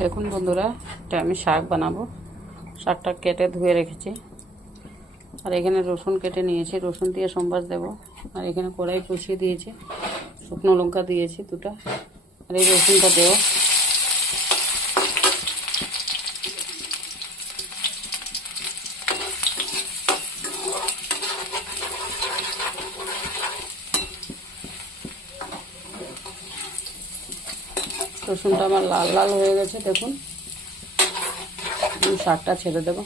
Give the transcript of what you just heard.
দেখুন বন্ধুরা, এটা আমি শাক বানাবো। শাকটা কেটে ধুয়ে রেখেছি, আর এখানে রসুন কেটে নিয়েছি, রসুন দিয়ে সম্বাস দেব। আর এখানে কড়াই বসিয়ে দিয়েছি, শুকনো লঙ্কা দিয়েছি দুটো, আর এই রসুনটা দেব। রসুনটা আমার লাল লাল হয়ে গেছে, দেখুন। শাকটা ছেড়ে দেবো।